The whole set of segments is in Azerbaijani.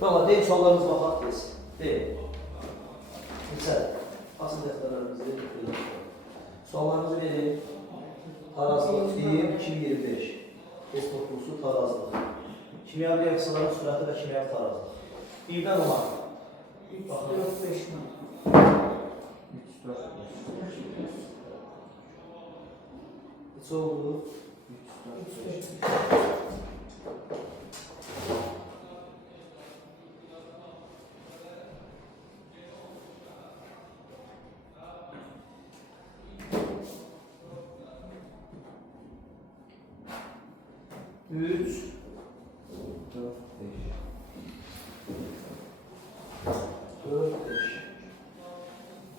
Valla deyil suallarımız baxaq biz. Deyil. Neçə? Asıl dəftərlərimizi verin. Suallarımızı verin. Tarazlıq 2025. Test toplulusu tarazlıq. Kimyavi reaksiyaların sürəti və kimyavi tarazlıq. Birdən olar. 3, 4, 5 mi? 3, 4, 5. Neçə oldu? 3, 4, 5. Üç, 4, 4, 5.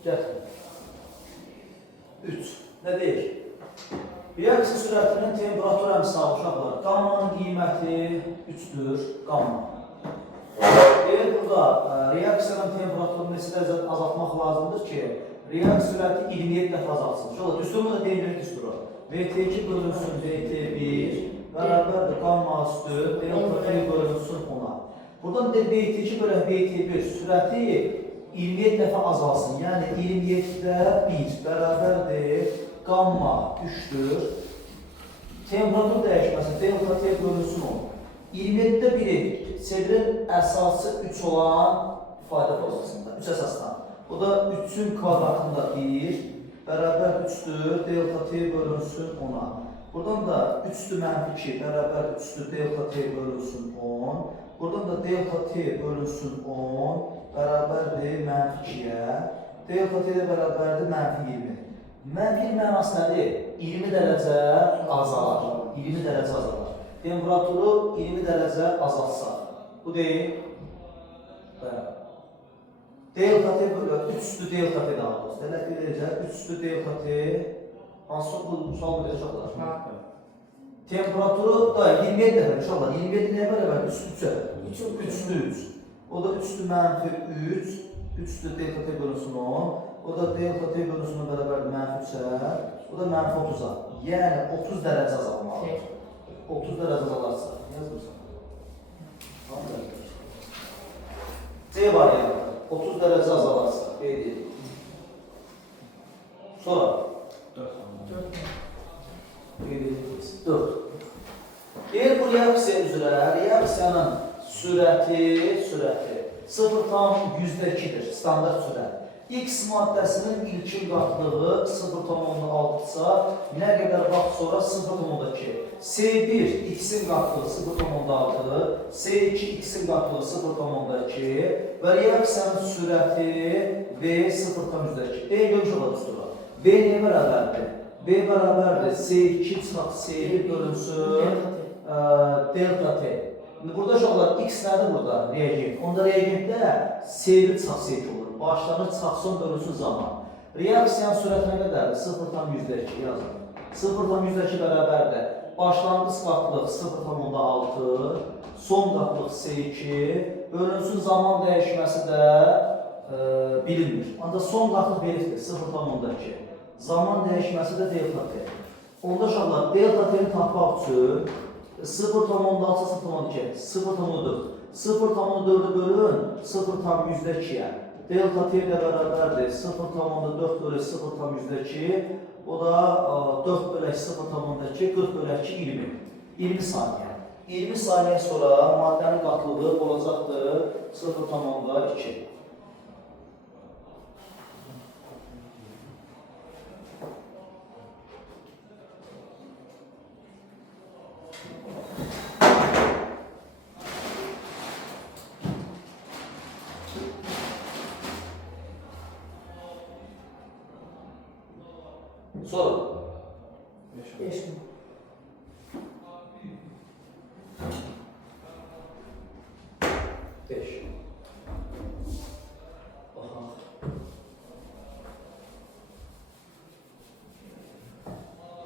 Gətir. 3. Nə deyir? Reaksiya sürətinin temperatur əmsalı uşaqlar. Qammanın qiyməti 3-dür. Qamma. Eğer burada reaksiyanın temperaturunu neçə dərəcə azaltmaq lazımdır ki, reaksiya sürəti 27 dəfə azaltsın. Uşaqlar, düsturmu da deyilir düsturu. VT2 bölünsün VT1 bərabərdir qamma üstü delta T bölünsün ona. Buradan da VT2 bölən VT1 sürəti 27 dəfə azalsın. Yəni 27-də 1 bərabərdir qamma 3-dür. Temperatur dəyişməsi delta T bölünsün ona. 27-də 1'i çevirin əsası 3 olan ifadə formasında. 3 əsasdan. O da 3'ün kvadratında 1 bərabər 3'dür. Delta T bölünsün ona. Buradan da 3'dür mənfi 2 bərabər 3'dür. Delta T bölünsün 10. Buradan da delta T bölünsün 10 bərabərdir mənfi 2'yə. Delta T də bərabərdir mənfi 20. Mənfi mənası nədir? 20 dərəcə azalar. 20 dərəcə azalar. Temperaturu 20 dərəcə azaltsa. Bu deyil. Delta T bölü 3'dür delta T daha doğrusu. Demək ki, 3'dür delta T. Hansı bu sual verir uşaqlar? Temperaturu da 27 dəfə uşaqlar. 27 nəyə bərabər? 3'dür 3. O da 3'dür mənfi 3. 3'dür delta T bölünsün 10. O da delta T bölünsün bərabərdir mənfi 3'ə. O da mənfi 30'a. Yəni 30 dərəcə azalmalıdır. 30 dərəcə azalarsa. Yazmırsan. C variantı. 30 dərəcə azalarsa. B deyil. Sonra. 4. 4. Eğer bu reaksiya üzrə reaksiyanın sürəti 0,2'dir. Standart sürət. X maddəsinin ilkin qatlığı 0,6-sa, nə qədər vaxt sonra 0,2. C1 X-in qatlığı 0,6, C2 X-in qatlığı 0,2 və reaksiyanın sürəti V 0,2. Deyə görmüş olasınız. V nəyə bərabərdir? V bərabərdir C2 çıxaq C1 bölünsün delta T. Burada uşaqlar X nədir burada? Reagent. Onda reagentdə C1 çıxaq C2 olur. Başlanır çıxaq bölünsün zaman. Reaksiyanın sürəti nə qədərdir? 0,2 yazın. 0,2 bərabərdir. Başlanğıc qatlıq 0,6, son qatlıq C2, bölünsün zaman dəyişməsi də bilinmir. Ancaq son qatlıq verildir 0,2. Zaman dəyişməsi də delta T. Onda uşaqlar delta T-ni tapmaq üçün 0,6, 0,2, 0,4. 0,4'ü bölün 0,2'ye. Delta T ilə bərabərdir 0,4 bölü 0,2. O da 4 bölək 0,2, 40 bölək 20. 20 saniyə. 20 saniyə sonra maddənin qatlığı olacaqdır 0,2. Sonra. 5 mi?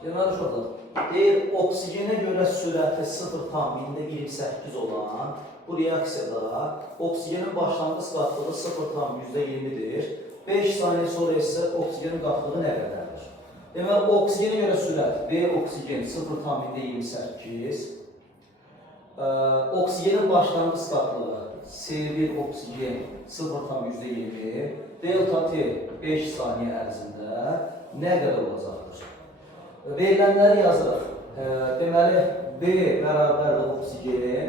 Deməli uşaqlar, deyir oksigenə görə sürəti 0,28 olan bu reaksiyada oksigenin başlanğıc qatlığı 0,20'dir. 5 saniyə sonra isə oksigenin qatlığı nə qədərdir? Deməli, oksigenə görə sürət V oksigen 0,28 Oksigenin başlanğıc qatlığı C1 oksigen 0,20, delta T 5 saniyə ərzində nə qədər olacaqdır? Verilənləri yazırıq. Deməli, B bərabərdir oksigen,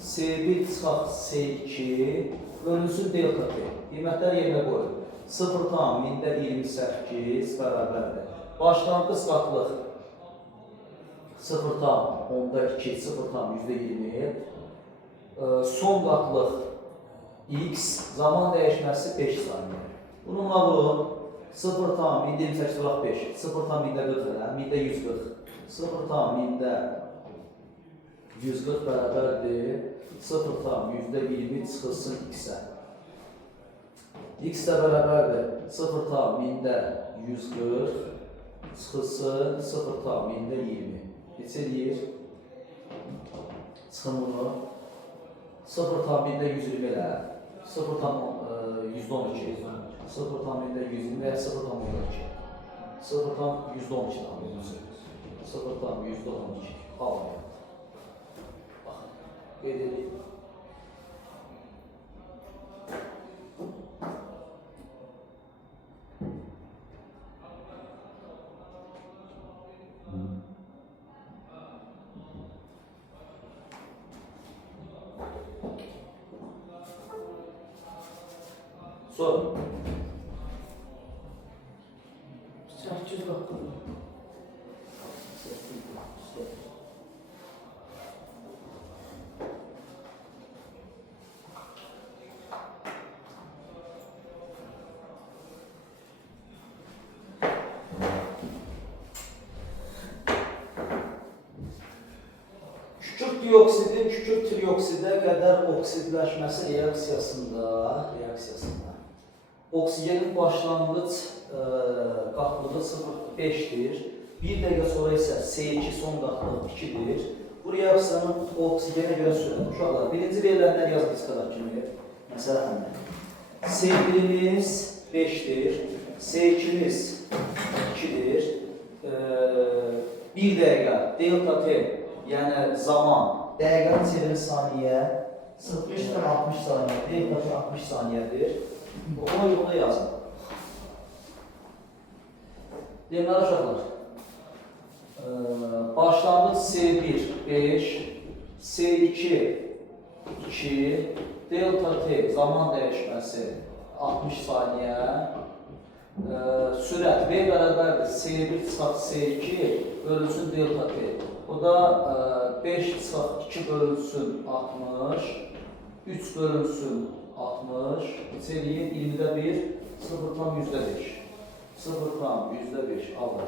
C1 çıxaq C2 bölünsün delta T. Qiymətlər yerinə qoyun. 0,28 bərabərdir. Başlanğıc qatlıq 0,2, 0,20. Son qatlıq x, zaman dəyişməsi 5 saniyə. Bununla vurun 0,28 bıraq 5, 0,140, 0,140 bərabərdir 0,20 çıxılsın x-ə. X də bərabərdir 0,140 çıxılsın 0,20. Neçə eləyir? Çıxın bunu. 0,120 elə. 0,112. 0,120 və 0,12. 0,112 daha doğrusu. 0,112. Almayın. Baxın. Qeyd edin. Sonra 8 qatlı. kükürt dioksidin kükürt trioksidə qədər oksidləşməsi reaksiyasında oksigenin başlanğıc qatlığı 0,5-dir. Bir dəqiqə sonra isə C2 son qatlığı 2-dir. Bu reaksiyanın oksigenə görə sürəti. Uşaqlar, birinci verilənlər yazın diskadar kimi. Məsələ həmlə. C1-imiz 5-dir. C2-miz 2-dir. Bir dəqiqə delta T, yəni zaman, dəqiqənin çevrimi saniyə 0,60 saniyə, delta T 60 saniyədir. Ona yolda yazın. Deməli uşaqlar, başlanğıc C1 5, C2 2, delta T zaman dəyişməsi 60 saniyə, sürət V bərabərdir C1 çıxaq C2 bölünsün delta T. O da 5 çıxaq 2 bölünsün 60, 3 bölünsün 60, neçə eləyir? 20-də 1, 0,5. 0,5 alır.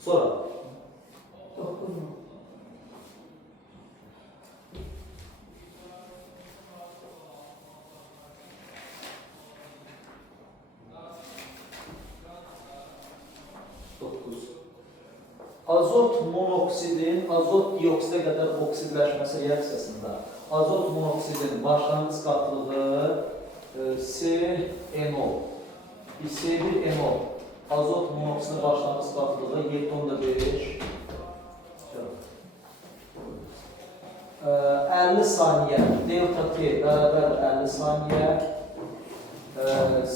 Sonra 9 mu? Azot monoksidin azot dioksidə qədər oksidləşməsi reaksiyasında azot monoksidin başlanğıc qatlığı CNO, C1NO, azot monoksidin başlanğıc qatlığı 7,5, 50 saniyə, delta T bərabər 50 saniyə,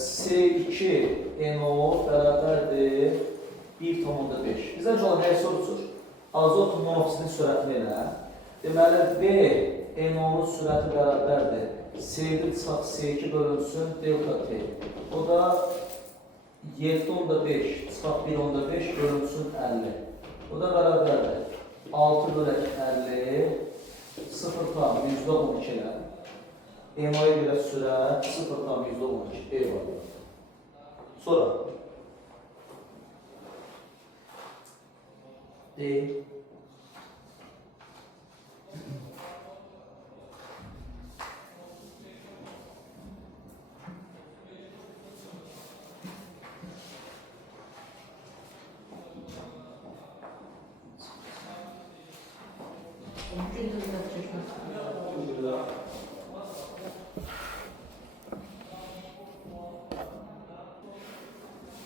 C2NO bərabərdir 1,5. Bizdən çox nəyə soruşur? Azot monoksidin sürətini elə. Deməli, B NO-nun sürəti bərabərdir. C1 çıxaq C2 bölünsün delta T. O da 7,5 çıxaq 1,5 bölünsün 50. O da bərabərdir. 6 bölək 50, 0,12 ilə. NO-ya görə sürət 0,12. Eyvallah. Sonra D.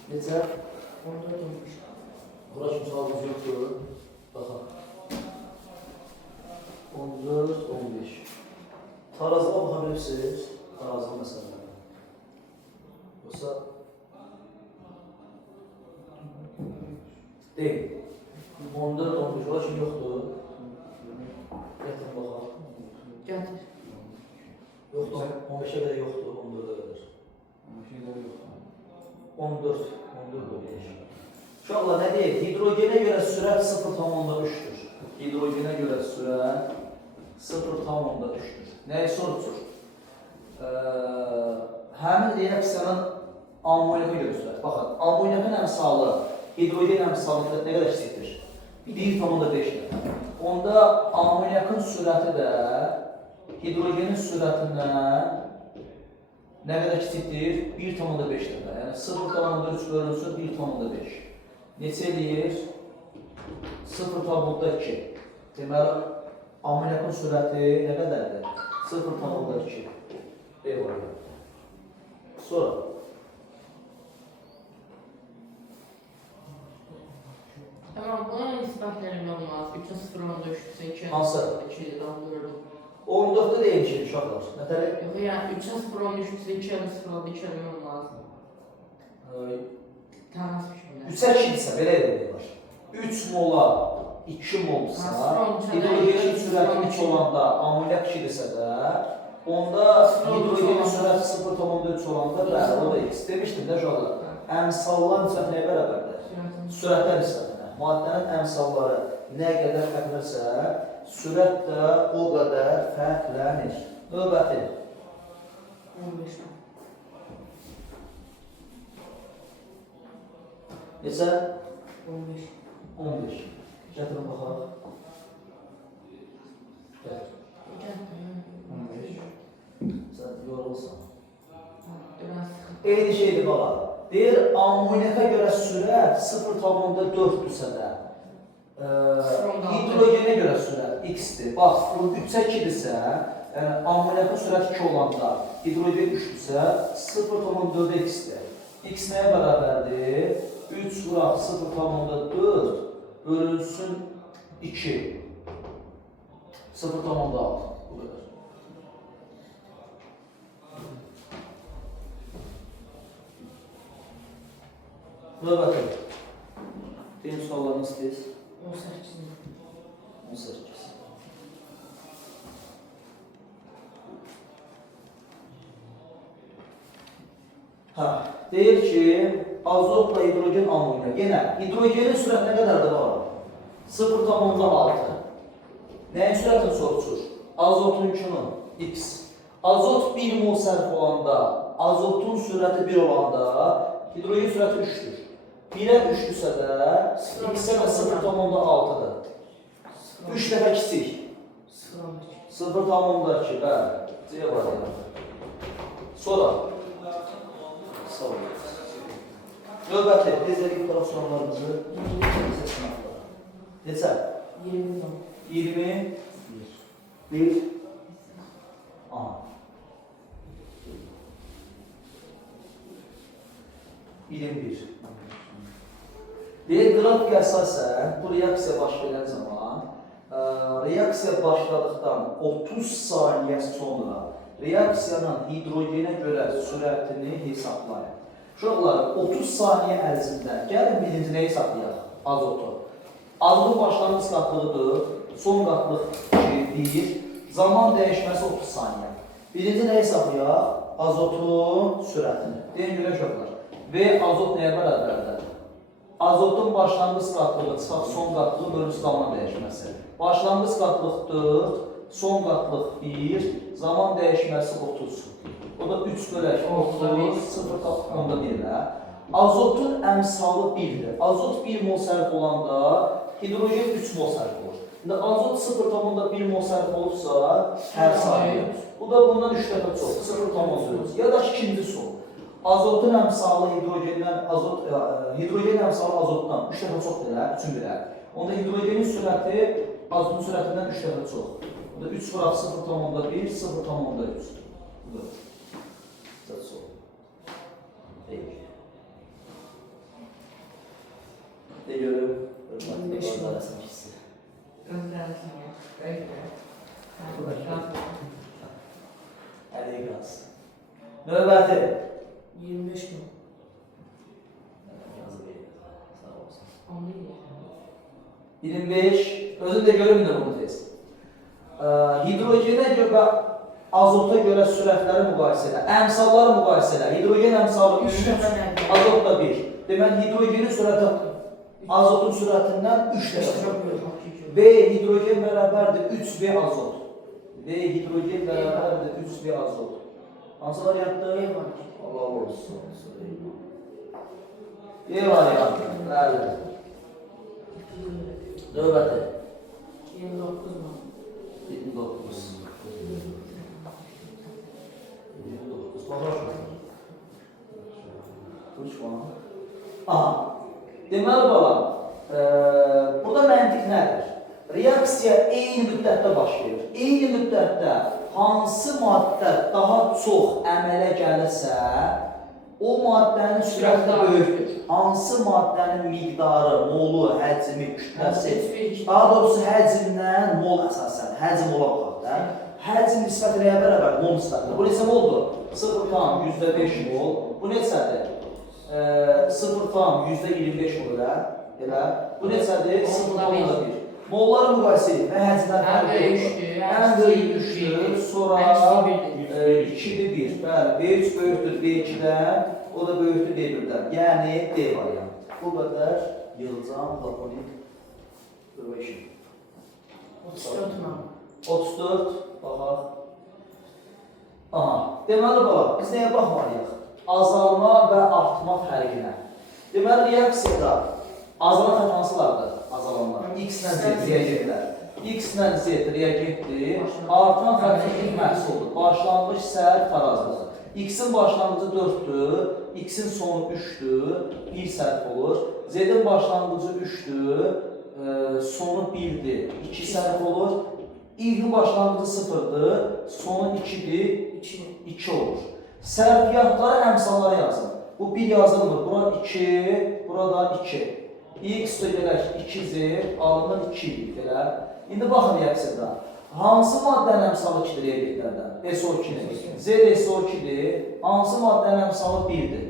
Necə? 14-15. Bura kimsalımız yoxdur. Baxın. 14, 15. Tarazıma baxa bilirsiniz. Tarazıma məsələlərə. Yoxsa deyil. 14, 15. Bura kim yoxdur? Gətirin baxaq. Gətir. Yoxdur. 15-ə qədər yoxdur. 14-ə qədər. 14, 15. Uşaqlar nə deyək? Hidrogenə görə sürət 0,3-dür. Hidrogenə görə sürət 0,3-dür. Nəyi soruşur? Həmin reaksiyanın ammoniaka görə sürət. Baxın, ammoniakın əmsalı, hidrogen əmsalı nə qədər kiçikdir? 1,5-dir. Onda ammoniakın sürəti də hidrogenin sürətindən nə qədər kiçikdir? 1,5-dir. Yəni 0,3 bölünsün 1,5. Neçə eləyir? 0,2. Deməli, ammoniakın sürəti nə qədərdir? 0,2. Eyvallah. Sonra. Tamam, buna nisbət vermək olmaz. 3-ə 0 onda 3-ə 2. Hansı? 2-dən 4. 14'da değişir uşaqlar. Nətəli? Yox, yəni 3-ə 0 onda 3-ə 2-ə 0 onda 2 vermək olmaz. Tənəs bir şeylər. 3'ə 2-dirsə, belə edilir. 3 mola 2 molsa, hidrogenin sürəti 3 olanda, ammoniak 2-dirsə də, onda hidrogenin sürəti 0,3 olanda, bəli, o da x. Demişdim də uşaqlar, əmsallar nisbət nəyə bərabərdir? Sürətlər nisbətinə. Maddənin əmsalları nə qədər fərqlənirsə, sürət də o qədər fərqlənir. Növbəti. 15. Neçə? 15. 15. Gətirin baxaq. Gətir. 15. Sən yorulsan. Eyni şeydir bala. Deyir, ammoniaka görə sürət 0,4-dürsə də, hidrogenə görə sürət x-dir. Bax, 3-ə 2-dirsə, yəni ammoniakın sürəti 2 olanda, hidrogen 3-dürsə, 0,4 x-dir. X nəyə bərabərdir? 3 vuraq 0,4 bölünsün 2. 0,6. Bu qədər. Növbəti. Deyin suallarını istəyiz. 18. 18. Deyir ki, azotla hidrogen ammoniak. Yenə, hidrogenin sürəti nə qədərdir var? 0,6. Nəyin sürətini soruşur? Azotunkinin x. Azot 1 mol sərf olanda, azotun sürəti 1 olanda, hidrogen sürəti 3-dür. 1-ə 3-dürsə də, x-ə də 0,6-dır. 3 dəfə kiçik. 0,2, bəli. C variantı. Sonra. Sağ olun. Növbəti, tezəlik operasyonlarımızı neçə? 20. 21. Aha. 21. Deyək, qrafika əsasən bu reaksiya baş verən zaman, reaksiya başladıqdan 30 saniyə sonra reaksiyanın hidrogenə görə sürətini hesablayın. Uşaqlar, 30 saniyə ərzində gəlin birinci nə hesablayaq? Azotu. Azotun başlanğıc qatlığıdır, son qatlıq 1, zaman dəyişməsi 30 saniyə. Birinci nə hesablayaq? Azotun sürətini. Deyin görək uşaqlar. Və azot nəyə bərabərdir? Azotun başlanğıc qatlığı çıxaq son qatlığı bölünsün zaman dəyişməsi. Başlanğıc qatlıq 4, son qatlıq 1, zaman dəyişməsi 30. O da 3 bölək 30, 0,1 ilə. Azotun əmsalı 1-dir. Azot 1 mol sərf olanda, hidrogen 3 mol sərf olur. İndi azot 0,1 mol sərf olursa, hər saniyə. Bu da bundan 3 dəfə çox, 0,3. Ya da ikinci sol. Azotun əmsalı hidrogendən, hidrogen əmsalı azotdan 3 dəfə çoxdur, 3-ün birə. Onda hidrogenin sürəti azotun sürətindən 3 dəfə çox. Bu da 3 vuraq 0,1, 0,3. Bu da. Sol. Deyil. De görüm. 25 Hörmətli bazarasın ikisi. Göndərsin ya. Öyle. Əliyə qalsın. Növbəti. 25 mi? Yazı verir. Sağ olsun. Onu iyi. 25. Özün də görüm də bunu tez. Hidrogenə görə azota görə sürətləri müqayisə elə. Əmsalları müqayisə elə. Hidrogen əmsalı 3, azot da 1. Deməli, hidrogenin sürəti azotun sürətindən 3 dəfə. V hidrogen bərabərdir 3V azot. V hidrogen bərabərdir 3V azot. Hansı variantdır? Allah olsun. E variantı. Bəli. Növbəti. 29 mu? 29. 29. Baxar. 3 puan. Aha. Deməli bala, burada məntiq nədir? Reaksiya eyni müddətdə baş verir. Eyni müddətdə hansı maddə daha çox əmələ gəlirsə, o maddənin sürəti böyükdür. Hansı maddənin miqdarı, molu, həcmi, kütləsi, daha doğrusu həcmdən mol əsasən, həcm ola baxaq da. Həcm nisbəti nəyə bərabər? Mol nisbəti. Bu neçə moldur? 0,5 mol. Bu neçədir? 0,25 mol elə. Bu neçədir? 0,1. Molları müqayisə edin və həcmdən fərq olur. Ən böyük 3-dür, sonra 2-dir 1. Bəli, B3 böyükdür B2-dən, o da böyükdür B1-dən. Yəni D variantı. Bu qədər yığılacam, lakonik, görüşün. 34 mu? 34, baxaq. Aha, deməli bala, biz nəyə baxmalıyıq? Azalma və artma fərqinə. Deməli, reaksiyada azalan xətt hansılardır? Azalanlar. X-lə Z reagentlər. X-lə Z reagentdir. Artan xətt ilk məhsuldur. Başlanğıc səhər tarazlıdır. X-in başlanğıcı 4-dür, X-in sonu 3-dür, 1 sərf olur. Z-in başlanğıcı 3-dür, sonu 1-dir, 2 sərf olur. İlkin başlanğıcı 0-dır, sonu 2-dir, 2 olur. Sərfiyyatları əmsallara yazın. Bu 1 yazılmır, bura 2, burada 2. X də gələk 2Z, alınır 2 belə. İndi baxın reaksiyada. Hansı maddənin əmsalı 2-dir reagentlərdən? SO2-dir. Z də SO2-dir. Hansı maddənin əmsalı 1-dir?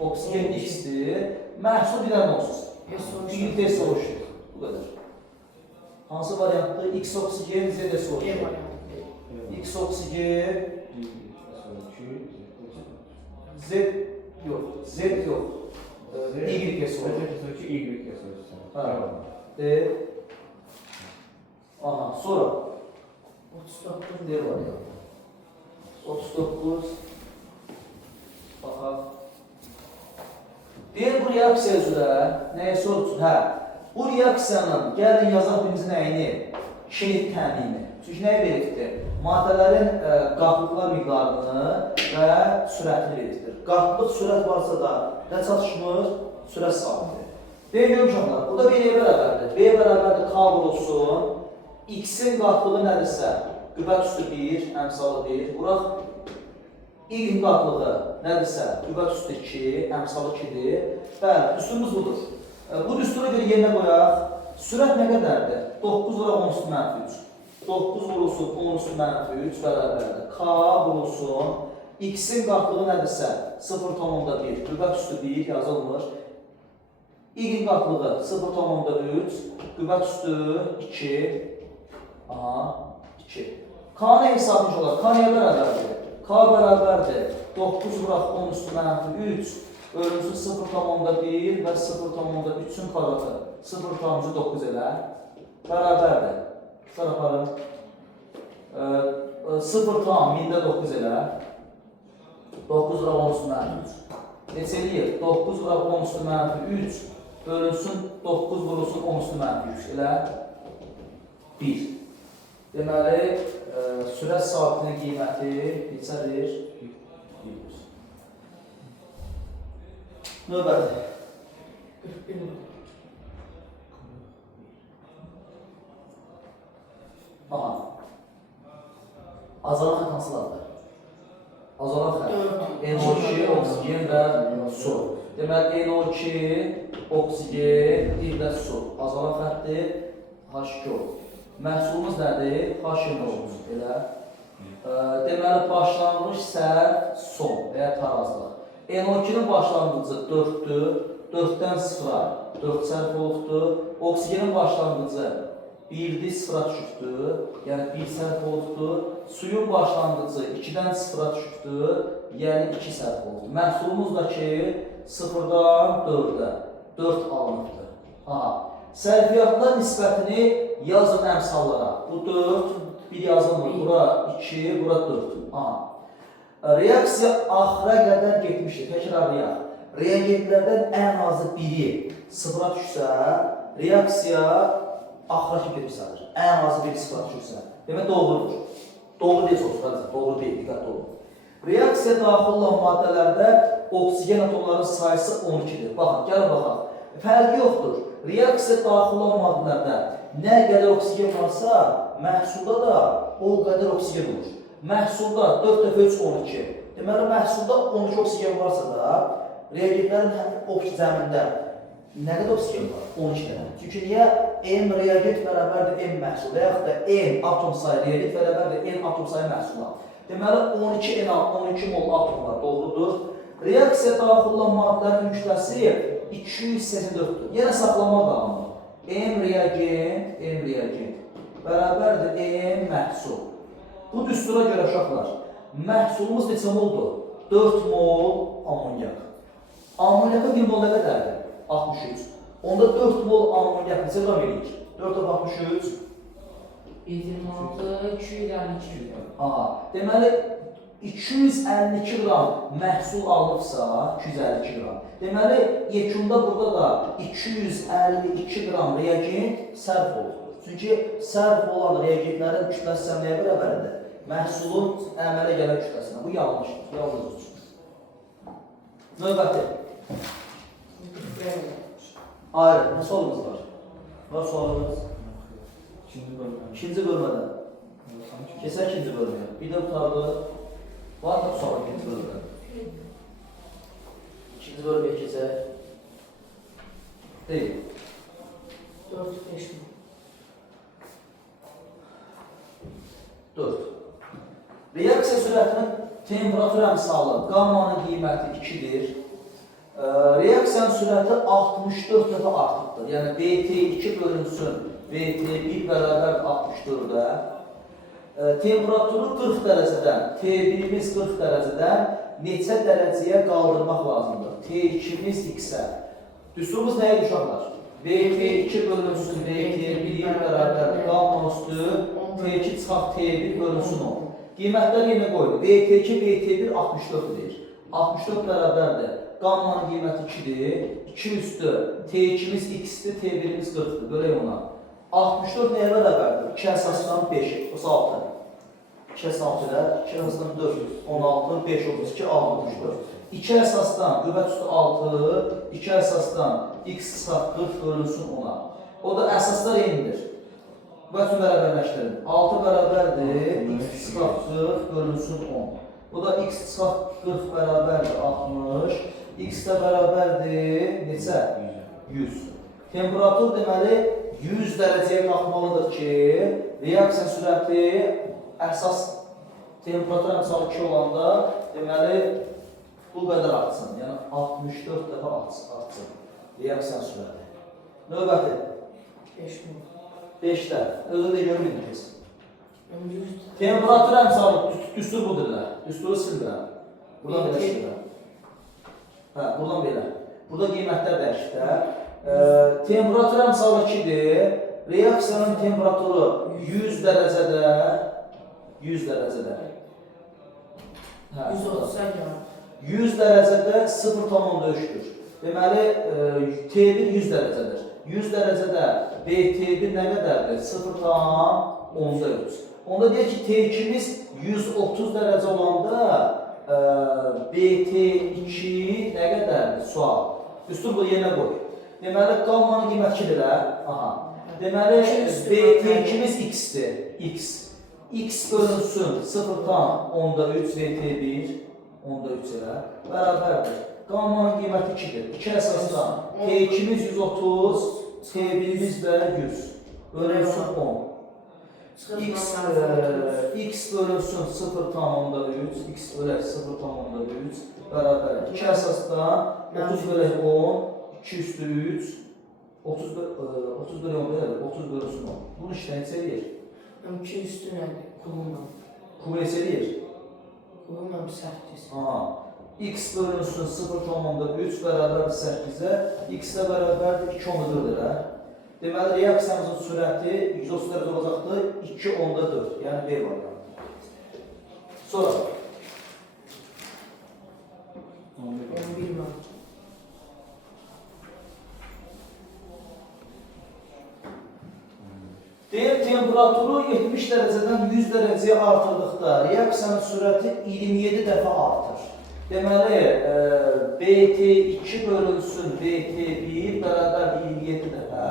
Oksigen X-dir. Məhsul bir dənə olsun. Bir də SO2-dir. Bu qədər. Hansı variantdır? X oksigen, Z də SO2. X oksigen, Z yox, Z yox. Y SO2. Aha, sonra 39 D variantı. 39. Baxaq. Deyir bu reaksiya üzrə nəyə sorulsun? Hə, bu reaksiyanın gəlin yazaq birinci nəyini? Şerit təmini. Çünki nəyə verirdir? Maddələrin qatlıqlar miqdarını və sürətini verirdir. Qatlıq sürət varsa da nə çatışmır? Sürət sabitdir. Deyir uşaqlar, burada B bərabərdir. B bərabərdir K vurulsun. X-in qatlığı nədirsə, qüvvət üstü 1, əmsalı 1. Buraq Y-in qatlığı nədirsə, qüvvət üstü 2, əmsalı 2-dir. Bəli, üstümüz budur. Bu düsturu bir yerinə qoyaq. Sürət nə qədərdir? 9 vuraq 10 üstü mənfi 3. 9 vurulsun 10 üstü mənfi 3 bərabərdir. K vurulsun. X-in qatlığı nədirsə, 0,1, qüvvət üstü 1 yazılmır. Y-in qatlığı 0,3, qüvvət üstü 2. Aha, 2. K-nı hesabmış olar. K nəyə bərabərdir? K bərabərdir. 9 vuraq 10 üstü mənfi 3. Bölünsün 0,1 və 0,3-ün kvadratı. 0,9 elə. Bərabərdir. Çıxar aparın. 0,9 elə. 9 vuraq 10 üstü mənfi 3. Neçə eləyir? 9 vuraq 10 üstü mənfi 3. Bölünsün 9 vurulsun 10 üstü mənfi 3 elə. 1. Deməli, sürət saatinin qiyməti neçədir? 1. Növbədir. 41 mi? Aha. Azalan xətt hansılardır? Azalan xətt. NO2, oksigen və su. Deməli, NO2 oksigen, bir də su. Azalan xəttdir, H2O. Məhsulumuz nədir? H2O. Elə. Deməli, başlanğıc, sərf, son və ya tarazlıq. NO2-nin başlanğıcı 4-dür. 4-dən 0-a 4 sərf olubdur. Oksigenin başlanğıcı 1-dir, 0-a düşübdür. Yəni 1 sərf olubdur. Suyun başlanğıcı 2-dən 0-a düşübdür. Yəni 2 sərf olubdur. Məhsulumuz da ki 0-dan 4-ə 4 alınıbdır. Sərfiyyatlar nisbətini yazın əmsallara. Bu 4, bir yazılmır. Bura 2, bura 4. Reaksiya axıra qədər getmişdir. Təkrarlayaq. Reagentlərdən ən azı biri 0-a düşsə, reaksiya axıra kimi getmişsədir. Ən azı biri 0-a düşürsə. Demək doğrudur. Doğru deyil soruşlar. Doğru deyil, diqqətli olun. Reaksiya daxil olan maddələrdə oksigen atomlarının sayısı 12-dir. Baxın, gəlin baxaq. Fərqi yoxdur. Reaksiya daxil olan maddələrdə nə qədər oksigen varsa, məhsulda da o qədər oksigen olur. Məhsulda 4 dəfə 3, 12. Deməli, məhsulda 12 oksigen varsa da, reagentlərin zəmində nə qədər oksigen var? 12 dənə. Çünki niyə? M reagent bərabərdir M məhsul və yaxud da N atom sayı reagent bərabərdir N atom sayı məhsula. Deməli, 12 N, 12 mol atomlar doğrudur. Reaksiya daxil olan maddələrin kütləsi 284-dür. Yenə saxlama qanunu. M reagent bərabərdir M məhsul. Bu düstura görə uşaqlar, məhsulumuz neçə moldur? 4 mol amonyak. Amonyakın 1 mol nə qədərdir? 63. Onda 4 mol amonyak neçə qram eləyir? 4 63. 126, 252. Deməli, 252 qram məhsul alınıbsa, 252 qram. Deməli, yekunda burada da 252 qram reagent sərf olunur. Çünki sərf olan reagentlərin kütləsi nəyə bərabərdir? Məhsulun əmələ gələn kütləsinə. Bu yanlışdır, yanlışdır. Növbəti. Ayrı, nə sualımız var? Var sualımız? İkinci bölmədə. Keçək ikinci bölməyə. Bir də qutardı. Var mı sual ikinci bölmədə? İkinci bölməyə keçək. Deyil. 4-5 mi? 4. Reaksiya sürətinin temperatur əmsalı qammanın qiyməti 2-dir. Reaksiyanın sürəti 64 dəfə artıqdır. Yəni BT2 bölünsün BT1 bərabər 64-də. Temperaturu 40 dərəcədən, T1-imiz 40 dərəcədən neçə dərəcəyə qaldırmaq lazımdır? T2-miz X-ə. Düsturumuz nəyə uşaqlar? BT2 bölünsün BT1 bərabər qamma üstü T2 çıxaq T1 bölünsün 10. Qiymətlər yenə qoydu. BT2, BT1 64-dir. 64 bərabərdir. Qammanın qiyməti 2-dir. 2 üstü T2-miz X-dir, T1-imiz 40-dır. Bölək ona. 64 nəyə bərabərdir? 2 əsasdan 5, 36. 2 əsasdan 2 əsasdan 4, 16, 5, 32, 64. 2 əsasdan qüvvət üstü 6, 2 əsasdan X çıxaq 40 bölünsün 10-a. O da əsaslar eynidir. Qüvvət üçün bərabərləşdirin. 6 bərabərdir, X çıxaq 40 bölünsün 10. O da X çıxaq 40 bərabərdir 60. X də bərabərdir neçə? 100. Temperatur deməli 100 dərəcəyə qalxmalıdır ki, reaksiya sürəti əsas temperatur əmsalı 2 olanda deməli bu qədər artsın. Yəni 64 dəfə artsın reaksiya sürəti. Növbəti 5 mi? 5-də. Özü də görməyiniz. Temperatur əmsalı düstur budurlar. Düsturu sildirəm. Buradan belə sildirəm. Buradan belə. Burada qiymətlər dəyişiklər. Temperatur əmsalı 2-dir. Reaksiyanın temperaturu 100 dərəcədə 100 dərəcədə 100 dərəcədə 0,3-dür. Deməli, T1 100 dərəcədir. 100 dərəcədə BT1 nə qədərdir? 0,3. Onda deyək ki, T2-miz 130 dərəcə olanda BT2 nə qədərdir? Sual. Düstur bunu yerine qoy. Deməli, qammanın qiyməti 2-dir. Deməli, BT2-miz X-dir. X bölünsün 0,3 BT1 10-da 3 ilə bərabərdir. Qammanın qiyməti 2-dir. 2 əsasdan T2-miz 130, T1-miz də 100. Bölünsün 10. X bölünsün 0,3, X bölək 0,3 bərabər. 2 əsasdan 30 bölək 10, 2 üstü 3, 30 bölək 10 deyil, 30 bölünsün 10. Bunu işlə neçə eləyir? 2 üstü nədir? Kubunla. Kubu neçə eləyir? Kubunla 8. Aha. X bölünsün 0,3 bərabər 8-ə, X də bərabərdir 2,4-ə. Deməli, reaksiyamızın sürəti 130 dərəcə olacaqdır, 2,4, yəni B variantı. Sonra 11 var. deyil, temperaturu 70 dərəcədən 100 dərəcəyə artırdıqda reaksiyanın sürəti 27 dəfə artır. Deməli, BT2 bölünsün BT1 bərabər 27 dəfə.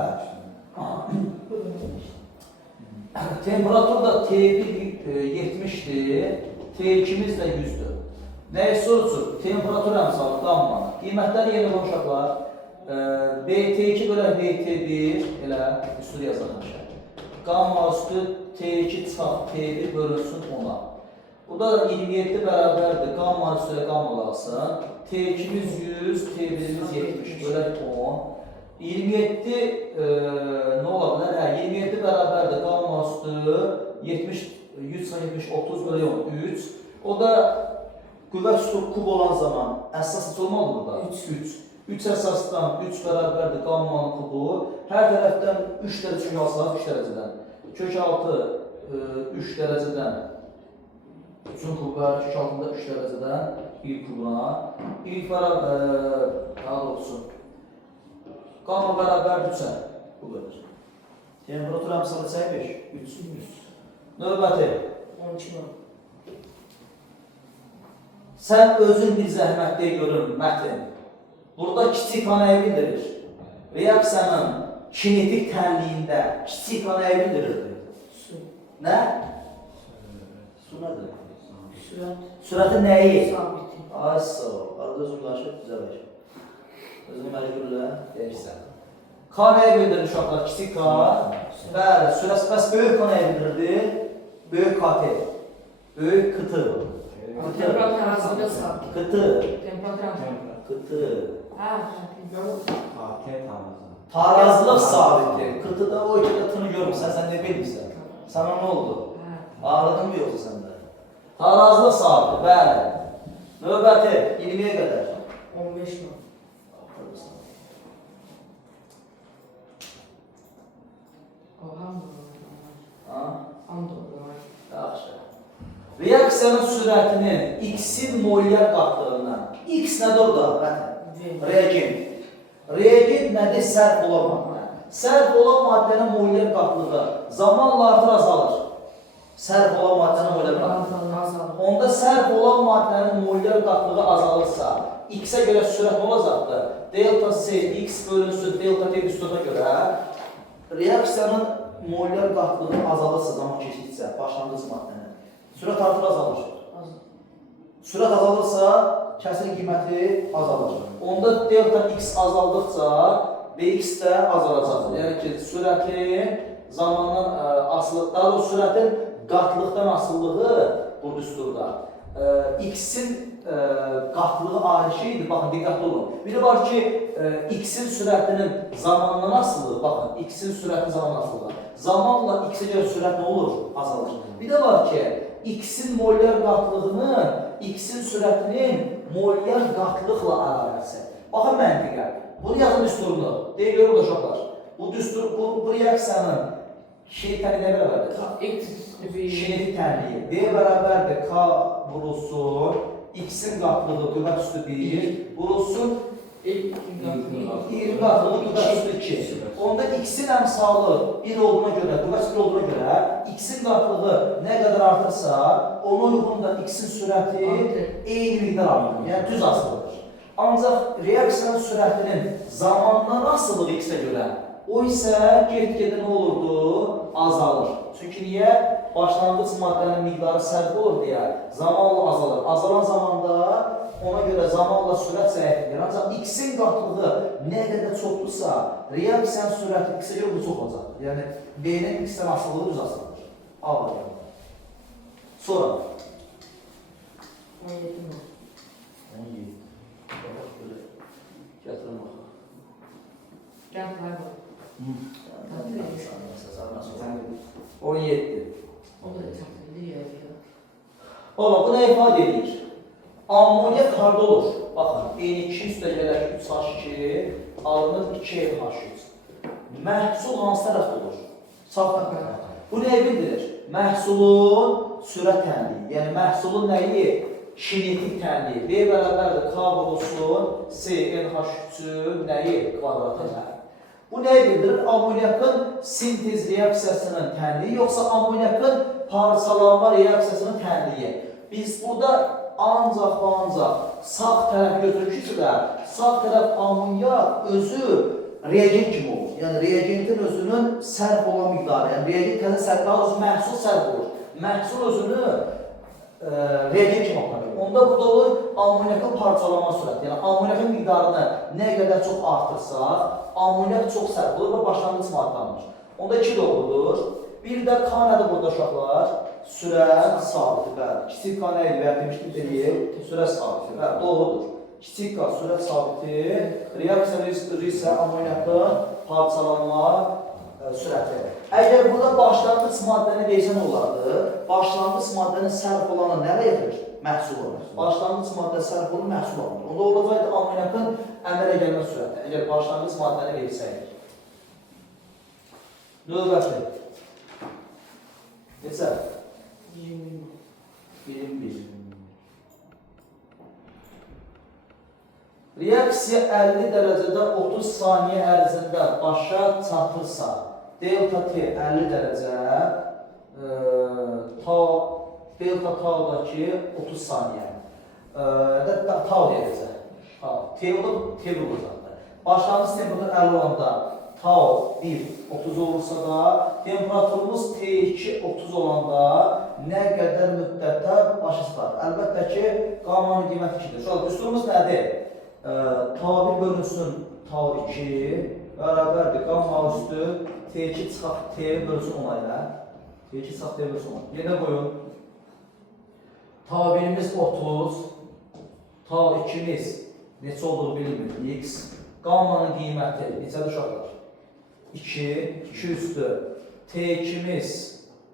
Temperatur da T1 70'dir, T2'miz də 100'dür. Nəyi soruşur? Temperatur əmsalı, qamma. Qiymətləri yeni qonşaqlar. BT2 bölək BT1 elə üstü yazılmış. Qamma üstü T2 çıxaq T1 bölünsün 10'a. Bu da 27 bərabərdir. Qamma üstü qamma qalsın. T2'miz 100, T1'miz 70 bölək 10. 27 nə ola bilər? 27 bərabərdir qamma üstü 70, 170, 30 bölək 10, 3. O da qüvvət üstü kub olan zaman əsas olmalı burada? 3. 3 əsasdan 3 bərabərdir qammanın kubu. Hər tərəfdən 3 dərəcə yazsaq 3 dərəcədən. Kök altı 3 dərəcədən 3-ün kubu var, kök altında 3 dərəcədən 1 kubuna. İlk bərabər, daha doğrusu qamma bərabər 3-ə. Bu qədər. Temperatur əmsalı çək 5, 3. Növbəti. 12 var. Sən özün bir zəhmətdə görün, mətin. Burada kiçik hanəyi bildirir. Reaksiyanın kinetik tənliyində kiçik hanəyi bildirirdi. Su. Nə? Su nədir? Sürət. Sürətin nəyi? Sabiti. Ay sağ ol. Arada özüm qarşı düzələk. Özünü məcburlə deyirsən. K nəyə bildirir uşaqlar? Kiçik K. Bəli, sürəsi bəs böyük K nəyə bildirirdi? Böyük KT. Böyük KT. Temperatur arasında sabit. KT. Temperatur. KT. Ha, AT tarzı. Tarazlıq sabitdir. KT-da o iki T-ni görmüsən, sən nə bilirsən? Sana nə oldu? Ağrıdın mı yoxsa səndə? Tarazlıq sabitdir, bəli. Növbəti 20-yə qədər. 15 var. Yaxşı. Reaksiyanın sürətinin X-in molyar qatlığından. X nədir orada? Reagent. Reagent nədir? Sərf olan maddə. Sərf olan maddənin molyar qatlığı zamanla artır, azalır. Sərf olan maddənin molyar qatlığı. Onda sərf olan maddənin molyar qatlığı azalırsa, X-ə görə sürət nə olacaqdır? Delta C, X bölünsün delta T üstuna görə reaksiyanın molyar qatlığı azalırsa zaman keçdikcə başlanğıc maddənin. Sürət artır, azalır. Sürət azalırsa, kəsin qiyməti azalır. Onda delta X azaldıqca Bx də azalacaq. Yəni ki, sürətin zamandan asılı, daha doğrusu sürətin qatlıqdan asıllığı bu düsturda. X-in qatlığı ayrı şeydir, baxın, diqqətli olun. Biri var ki, X-in sürətinin zamandan asıllığı, baxın, X-in sürətinin zamandan asıllığı. Zamanla X-ə görə sürət nə olur? Azalır. Bir də var ki, X-in molyar qatlığının, X-in sürətinin molyar qatlıqla əlaqəsi. Baxın məntiqə, bunu yazın düsturunu, deyil görür uşaqlar. Bu düstur, bu reaksiyanın kinetik tənliyi nə bərabərdir? Kinetik tənliyi. B bərabərdir, K vurulsun, X-in qatlığı qüvvət üstü 1, vurulsun, 20 qatlığı qüvvət üstü 2. Onda X-in əmsalı 1 olduğuna görə, qüvvət 1 olduğuna görə, X-in qatlığı nə qədər artırsa, ona uyğun da X-in sürəti eyni miqdar artır, yəni düz asılıdır. Ancaq reaksiyanın sürətinin zamandan asılığı X-ə görə, o isə get-gedə nə olurdu? Azalır. Çünki niyə? Başlanğıc maddənin miqdarı sərf olur deyə zamanla azalır. Azalan zamanda Ona görə zamanla sürət zəifləyir. Ancaq x-in qatlığı nə qədər çoxdursa, reaksiyanın sürəti x-ə görə bu çox olacaqdır. Yəni, B-nin x-dən asılığı düz asılıdır. A variantı. Sonra. 17 mi? 17. Bax, böyle gətirəm baxaq. Gəl, qayba. 17. O da çətindir, yəni. Ola, bu nə ifadə edir? Ammoniyak harda olur? Baxın, N2 üstə gələk 3H2, alınır 2NH3. Məhsul hansı tərəfdə olur? Sağ tərəfdə. Bu nəyi bildirir? Məhsulun sürət tənliyi. Yəni, məhsulun nəyi? Kinetik tənliyi. B bərabərdir K vurulsun, C NH3-ün nəyi? Kvadratı. Bu nəyi bildirir? Ammoniakın sintez reaksiyasının tənliyi, yoxsa ammoniakın parçalanma reaksiyasının tənliyi. Biz burada ancaq və ancaq sağ tərəf götürüküsü də, sağ tərəf ammoniak özü reagent kimi olur. Yəni, reagentin özünün sərf olan miqdarı, yəni reagent təzə sərf, daha doğrusu məhsul sərf olur. Məhsul özünü reagent kimi aparır. Onda burada olur ammoniakın parçalanma sürəti. Yəni, ammoniakın miqdarını nə qədər çox artırsaq, ammoniak çox sərf olur və başlanğıc maddanır. Onda 2 doğrudur. Bir də K nədir burada uşaqlar? Sürət sabiti, bəli. Kiçik K nə idi? Və demişdik deyil, sürət sabiti, bəli, doğrudur. Kiçik K sürət sabiti, reaksiya isə ammoniakın parçalanma sürəti. Əgər burada başlanğıc maddəni versə nə olardı? Başlanğıc maddənin sərf olanı nə verir? Məhsul olur. Başlanğıc maddə sərf olur, məhsul olur. Onda olacaqdı ammoniakın əmələ gəlmə sürəti. Əgər başlanğıc maddəni versəydik. Növbəti. Neçə? 21. Reaksiya 50 dərəcədə 30 saniyə ərzində başa çatırsa, delta T 50 dərəcə, delta T-dakı 30 saniyə, tau dərəcə, T olacaqdır. Başlanğıc temperatur 50 olanda tau 1, 30 olursa da, temperaturumuz T2, 30 olanda nə qədər müddətə başa çıxar? Əlbəttə ki, qammanın qiyməti 2-dir. Şu an düsturumuz nədir? Tau 1 bölünsün tau 2, bərabərdir qamma üstü T2 çıxaq T bölünsün 10 ilə. T2 çıxaq T bölünsün 10. Yenə qoyun. Tau 1-imiz 30, tau 2-miz neçə olduğu bilinmir, x. Qammanın qiyməti neçədir uşaqlar? 2, 2 üstü, T2-miz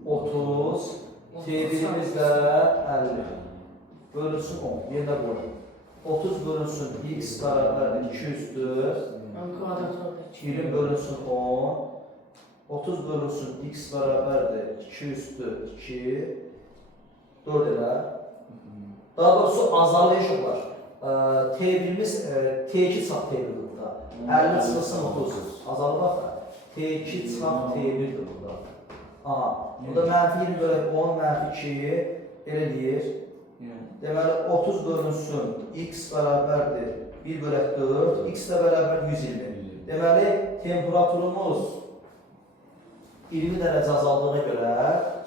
30, T1-imiz də 50. Bölünsün 10, yerdə qoyun. 30 bölünsün x bərabərdir 2 üstü, 20 bölünsün 10, 30 bölünsün x bərabərdir 2 üstü 2, 4 elə. Daha doğrusu azalıyışıq var. T1-imiz T2 çıxaq T1-dir burada. 50 çıxılsın 30, azalıq var. T2 çıxaq T1-dir burada. Aha, burada mənfi 20 bölək 10, mənfi 2 elə deyir. Deməli, 30 bölünsün x bərabərdir 1 bölək 4, x də bərabər 120. Deməli, temperaturumuz 20 dərəcə azaldığına görə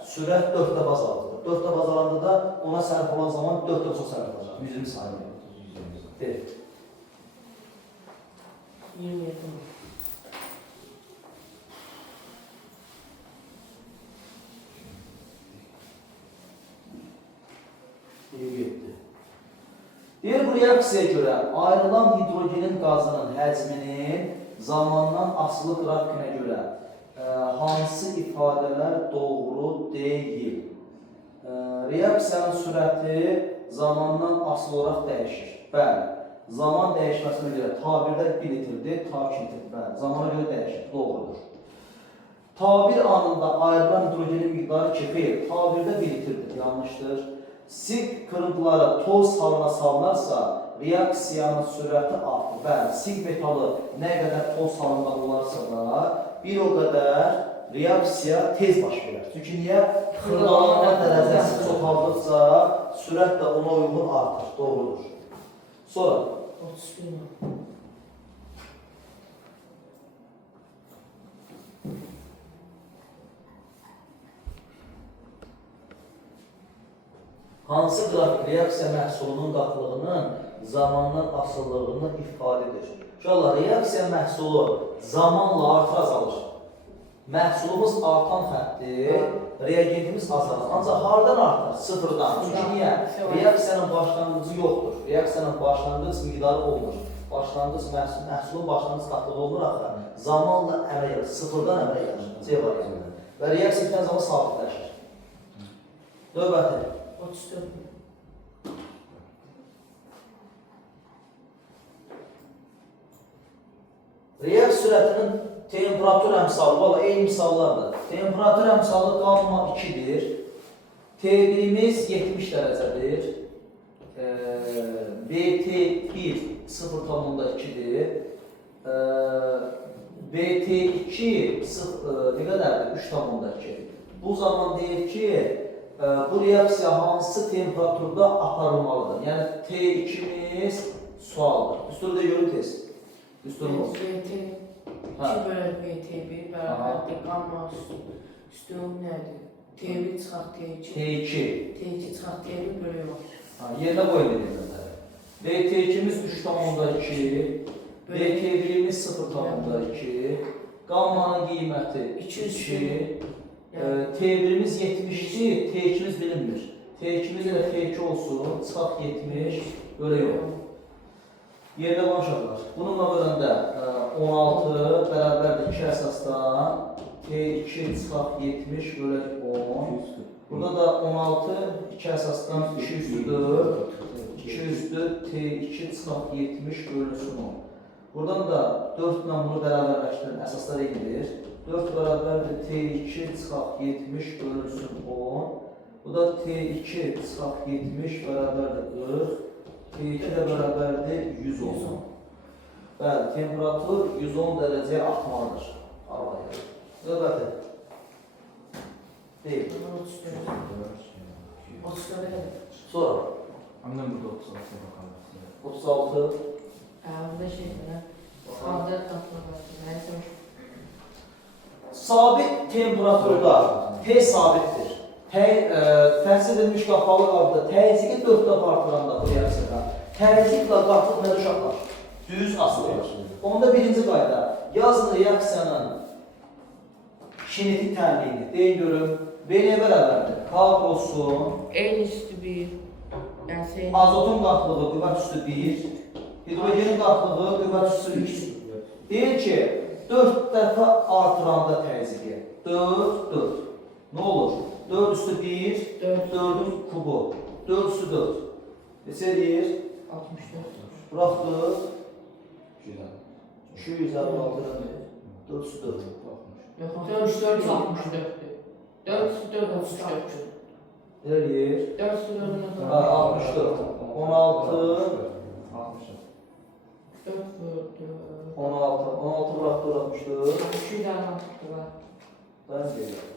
sürət 4 dəfə azaldır. 4 dəfə azalanda da ona sərf olan zaman 4 dəfə çox sərf olacaq. 120 saniyə. Deyil. 27. Deyir, bu reaksiyaya görə ayrılan hidrogenin qazının həcminin zamandan asılı qrafikinə görə hansı ifadələr doğru deyil? Reaksiyanın sürəti zamandan asılı olaraq dəyişir. Bəli, zaman dəyişməsinə görə tabirdə 1 litrdir, ta 2 litrdir. Bəli, zamana görə dəyişir, doğrudur. Tabir anında ayrılan hidrogenin miqdarı xeyr, tabirdə 1 litrdir, yanlışdır. Sig kırıntıları toz halına salınarsa, reaksiyanın sürəti artır. Bəli, sig metalı nə qədər toz halında olarsa da, bir o qədər reaksiya tez baş verir. Çünki niyə? Xırdalanma dərəcəsi çoxaldıqca sürət də ona uyğun artır. Doğrudur. Sonra 31. hansı qrafik reaksiya məhsulunun qatlığının zamandan asıllığını ifadə edir. Uşaqlar, reaksiya məhsulu zamanla artır, azalır. Məhsulumuz artan xəttdir, reagentimiz azalır. Ancaq hardan artar? Sıfırdan. Çünki niyə? Reaksiyanın başlanğıcı yoxdur. Reaksiyanın başlanğıc miqdarı olmur. Məhsulun başlanğıc qatlığı olmur axı. Zamanla əməl edir. Sıfırdan əməl edir. C variantı. Və reaksiya bitən zaman sabitləşir. Növbəti. 34. Reaksiya sürətinin temperatur əmsalı, valla eyni misallardır. Temperatur əmsalı qamma 2-dir. T1-imiz 70 dərəcədir. BT1 0,2-dir. BT2 nə qədərdir? 3,2. Bu zaman deyir ki, bu reaksiya hansı temperaturda aparılmalıdır? Yəni T2-miz sualdır. Üstündə görün tez. Üstündə olsun. BT2 bölür BT1 bərabərdir qamma üstün nədir? T1 çıxaq T2. T2. T2 çıxaq T1 bölüyor. Yerinə qoyun edilmələri. BT2-miz 3,2, BT1-imiz 0,2, qammanın qiyməti 2, T1-imiz 70-dir, T2-miz bilinmir. T2-miz ilə T2 olsun, çıxaq 70, belə yox. Yerdə qonşaqlar. Bununla bölündə 16 bərabərdir 2 əsasdan, T2 çıxaq 70 bölək 10. Burada da 16 2 əsasdan 204, 204 T2 çıxaq 70 bölünsün 10. Buradan da 4 ilə bunu bərabərləşdirin, əsaslar eynidir. 4 bərabərdir T2 çıxaq 70 bölünsün 10. Bu da T2 çıxaq 70 bərabərdir 40. T2 də bərabərdir 110. Bəli, temperatur 110 dərəcəyə artmalıdır. Növbəti. Deyil. 34 qədər. Sonra. Annem burada 36 bakalım. 36. Burada şeydir, standart tapılır. Nəysə. Sabit temperaturda T sabitdir. Təhsil edilmiş qapalı qabda təzyiqi 4 dəfə artıranda bu reaksiyada təzyiqlə qatıq nə uşaqlar? Düz asılır. Onda birinci qayda yazın reaksiyanın kinetik tənliyini. Deyin görüm. B nə bərabərdir? K olsun. En üstü 1. Azotun qatlığı qüvvət üstü 1. Hidrogenin qatlığı qüvvət üstü 3. Deyir ki, 4 dəfə artıranda təzyiqi. 4, 4. Nə olur? 4 üstü 1, 4'ün kubu. 4 üstü 4. Neçə eləyir? 64. Buraxdıq. 256 4 üstü 4. Yox, 64 64. 4 üstü 4 64. Nə eləyir? 4 üstü 4 64. 16. 4 16. 16 buraxdıq 64. 256 var. Ben geliyorum.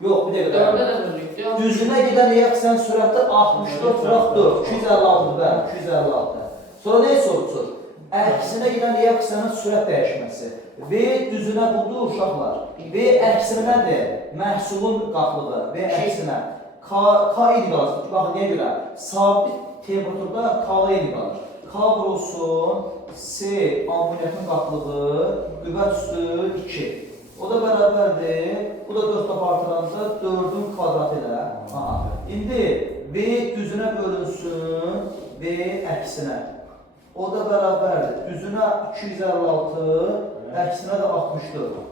Yok, bir dəqiqə. 4'də də bölürük. Düzünə gedən reaksiyanın sürəti 64 bırax 4. 256-dır, bəli, 256. Sonra nə soruşur? Əksinə gedən reaksiyanın sürət dəyişməsi. V düzünə budur uşaqlar. V əksinə nədir? Məhsulun qatlığı. V əksinə. K eyni qalır. Baxın, niyə görə? Sabit temperaturda K-lı eyni qalır. K olsun, C ammoniakın qatlığı, qüvvət üstü 2. O da bərabərdir. Bu da 4 dəfə artıranda 4'ün kvadratı ilə. İndi V düzünə bölünsün, V əksinə. O da bərabərdir. Düzünə 256, əksinə də 64.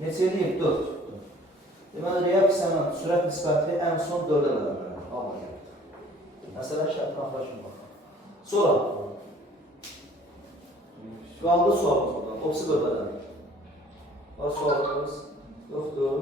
Neçə eləyib? 4. Deməli, reaksiyanın sürət nisbəti ən son 4-ə bərabərdir. Məsələn, şərtini axlaşın baxın. Sonra. Qaldı sualımız buradan. Opsi bölmədən. Var sualımız? Yoxdur.